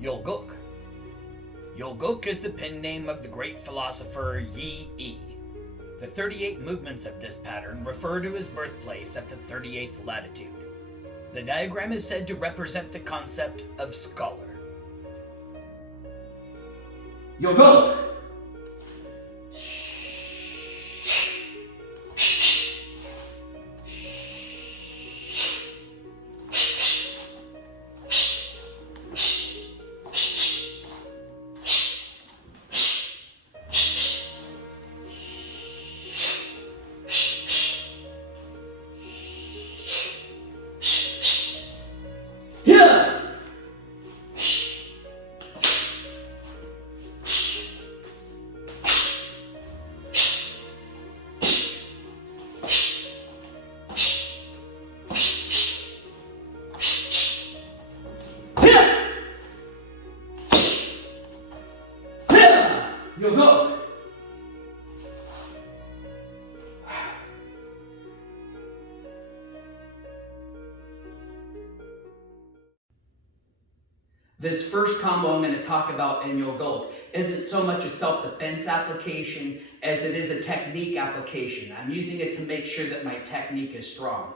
Yul Gok. Yul Gok is the pen name of the great philosopher Yi. The 38 movements of this pattern refer to his birthplace at the 38th latitude. The diagram is said to represent the concept of scholar. Yul Gok! Yul Gok! This first combo I'm going to talk about in Yul Gok isn't so much a self-defense application as it is a technique application. I'm using it to make sure that my technique is strong.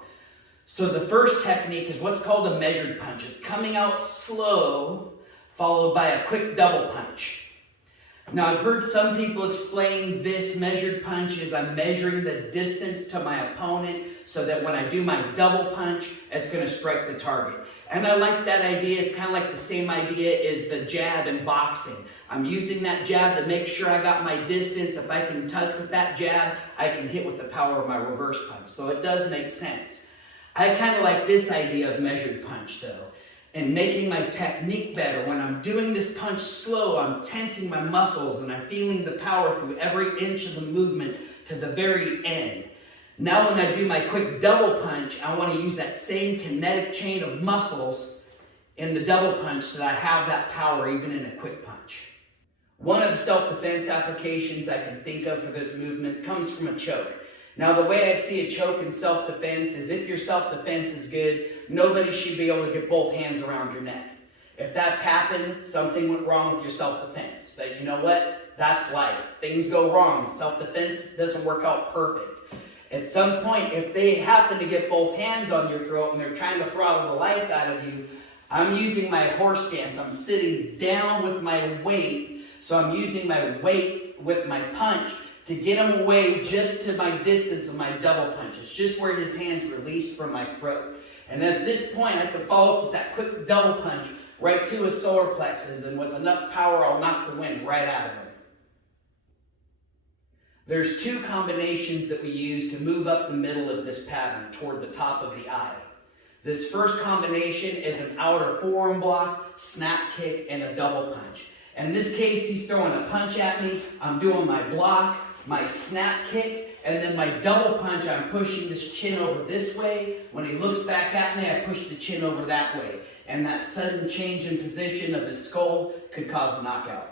So the first technique is what's called a measured punch. It's coming out slow, followed by a quick double punch. Now, I've heard some people explain this measured punch as I'm measuring the distance to my opponent so that when I do my double punch, it's going to strike the target. And I like that idea. It's kind of like the same idea as the jab in boxing. I'm using that jab to make sure I got my distance. If I can touch with that jab, I can hit with the power of my reverse punch. So it does make sense. I kind of like this idea of measured punch, though. And making my technique better. When I'm doing this punch slow, I'm tensing my muscles and I'm feeling the power through every inch of the movement to the very end. Now when I do my quick double punch, I want to use that same kinetic chain of muscles in the double punch so that I have that power even in a quick punch. One of the self-defense applications I can think of for this movement comes from a choke. Now, the way I see a choke in self-defense is if your self-defense is good, nobody should be able to get both hands around your neck. If that's happened, something went wrong with your self-defense. But you know what? That's life. Things go wrong. Self-defense doesn't work out perfect. At some point, if they happen to get both hands on your throat and they're trying to throttle the life out of you, I'm using my horse stance. I'm sitting down with my weight. So I'm using my weight with my punch to get him away just to my distance of my double punch. It's just where his hand's released from my throat. And at this point, I can follow up with that quick double punch right to his solar plexus, and with enough power, I'll knock the wind right out of him. There's two combinations that we use to move up the middle of this pattern toward the top of the eye. This first combination is an outer forearm block, snap kick, and a double punch. In this case, he's throwing a punch at me. I'm doing my block, my snap kick, and then my double punch, I'm pushing this chin over this way. When he looks back at me, I push the chin over that way. And that sudden change in position of his skull could cause a knockout.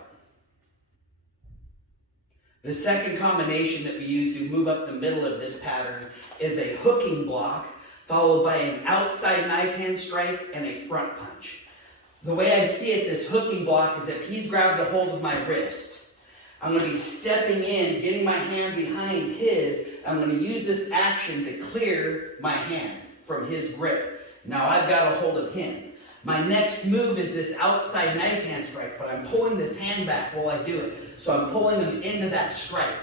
The second combination that we use to move up the middle of this pattern is a hooking block, followed by an outside knife hand strike and a front punch. The way I see it, this hooking block is if he's grabbed a hold of my wrist, I'm going to be stepping in, getting my hand behind his. I'm going to use this action to clear my hand from his grip. Now I've got a hold of him. My next move is this outside knife hand strike, but I'm pulling this hand back while I do it. So I'm pulling him into that strike.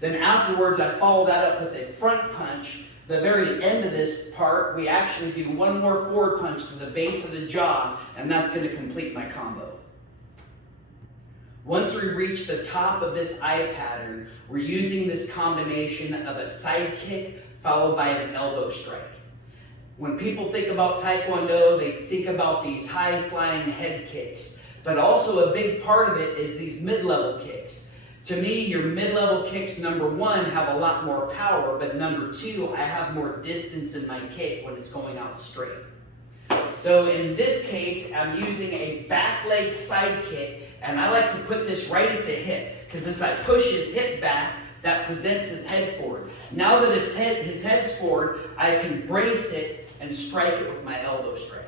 Then afterwards, I follow that up with a front punch. The very end of this part, we actually do one more forward punch to the base of the jaw, and that's going to complete my combo. Once we reach the top of this eye pattern, we're using this combination of a side kick followed by an elbow strike. When people think about Taekwondo, they think about these high-flying head kicks, but also a big part of it is these mid-level kicks. To me, your mid-level kicks, number one, have a lot more power, but number two, I have more distance in my kick when it's going out straight. So in this case, I'm using a back leg side kick, and I like to put this right at the hip, because as I push his hip back, that presents his head forward. Now that his head's forward, I can brace it and strike it with my elbow strike.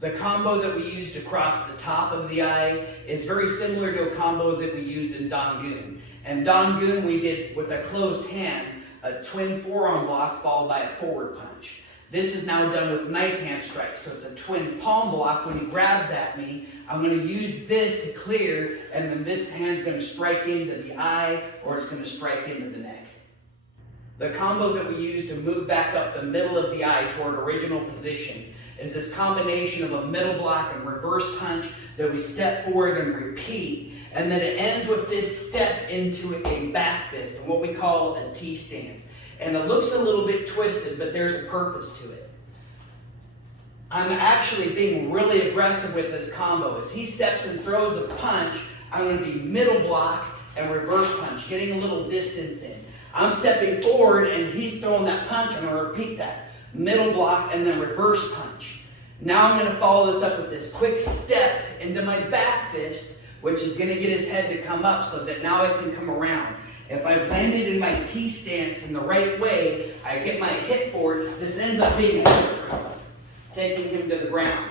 The combo that we used across the top of the eye is very similar to a combo that we used in Dangun. And Dangun we did with a closed hand, a twin forearm block followed by a forward punch. This is now done with knife hand strike, so it's a twin palm block. When he grabs at me, I'm going to use this to clear, and then this hand's going to strike into the eye, or it's going to strike into the neck. The combo that we use to move back up the middle of the eye toward original position is this combination of a middle block and reverse punch that we step forward and repeat, and then it ends with this step into a back fist, and what we call a T-stance. And it looks a little bit twisted, but there's a purpose to it. I'm actually being really aggressive with this combo. As he steps and throws a punch, I'm going to be middle block and reverse punch, getting a little distance in. I'm stepping forward and he's throwing that punch. I'm going to repeat that. Middle block and then reverse punch. Now I'm going to follow this up with this quick step into my back fist, which is going to get his head to come up so that now I can come around. If I've landed in my T stance in the right way, I get my hip forward, this ends up being a hook, taking him to the ground.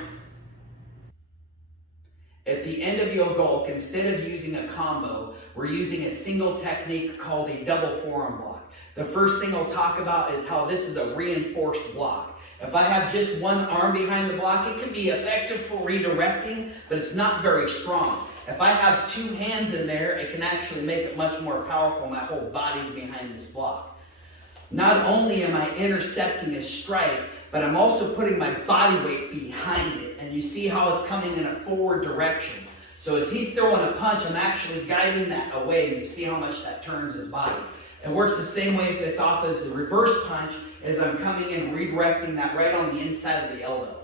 At the end of Yul Gok, instead of using a combo, we're using a single technique called a double forearm block. The first thing I'll talk about is how this is a reinforced block. If I have just one arm behind the block, it can be effective for redirecting, but it's not very strong. If I have two hands in there, it can actually make it much more powerful. My whole body's behind this block. Not only am I intercepting his strike, but I'm also putting my body weight behind it. And you see how it's coming in a forward direction. So as he's throwing a punch, I'm actually guiding that away. And you see how much that turns his body. It works the same way if it's off as a reverse punch, as I'm coming in and redirecting that right on the inside of the elbow.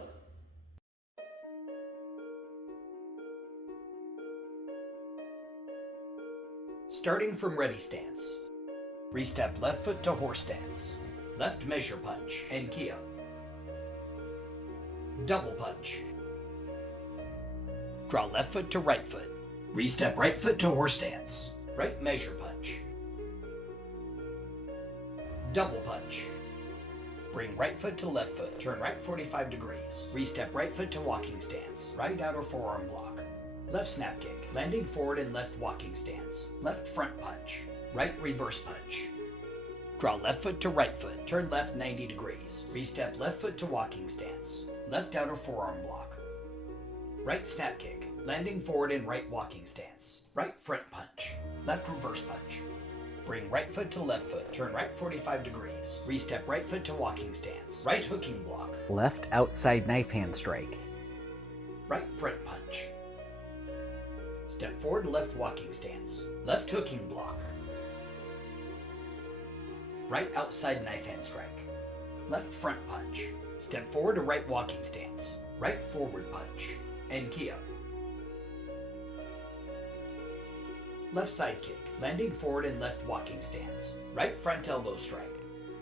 Starting from ready stance. Re-step left foot to horse stance. Left measure punch and kia. Double punch. Draw left foot to right foot. Re-step right foot to horse stance. Right measure punch. Double punch. Bring right foot to left foot. Turn right 45 degrees. Re-step right foot to walking stance. Right outer forearm block. Left snap kick, landing forward in left walking stance. Left front punch. Right reverse punch. Draw left foot to right foot. Turn left 90 degrees. Re-step left foot to walking stance. Left outer forearm block. Right snap kick, landing forward in right walking stance. Right front punch. Left reverse punch. Bring right foot to left foot. Turn right 45 degrees. Re-step right foot to walking stance. Right hooking block. Left outside knife hand strike. Right front punch. Step forward left walking stance. Left hooking block. Right outside knife hand strike. Left front punch. Step forward to right walking stance. Right forward punch. And kia. Left side kick. Landing forward in left walking stance. Right front elbow strike.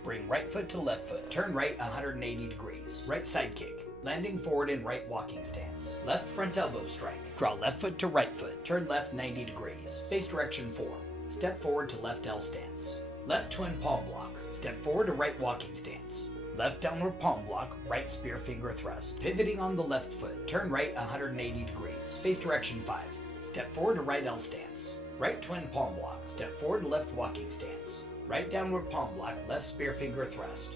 Bring right foot to left foot. Turn right 180 degrees. Right side kick. Landing forward in right walking stance. Left front elbow strike. Draw left foot to right foot. Turn left 90 degrees. Face direction 4. Step forward to left L stance. Left twin palm block. Step forward to right walking stance. Left downward palm block. Right spear finger thrust. Pivoting on the left foot. Turn right 180 degrees. Face direction 5. Step forward to right L stance. Right twin palm block. Step forward to left walking stance. Right downward palm block. Left spear finger thrust.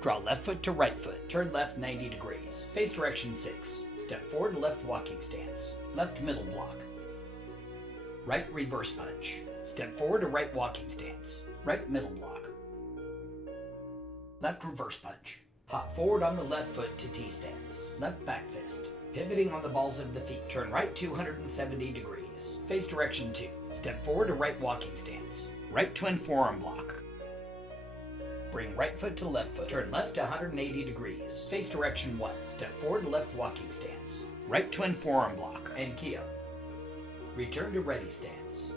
Draw left foot to right foot. Turn left 90 degrees. Face direction 6. Step forward to left walking stance. Left middle block. Right reverse punch. Step forward to right walking stance. Right middle block. Left reverse punch. Hop forward on the left foot to T stance. Left back fist. Pivoting on the balls of the feet. Turn right 270 degrees. Face direction 2. Step forward to right walking stance. Right twin forearm block. Bring right foot to left foot. Turn left 180 degrees. Face direction 1. Step forward to left walking stance. Right twin forearm block and kia. Return to ready stance.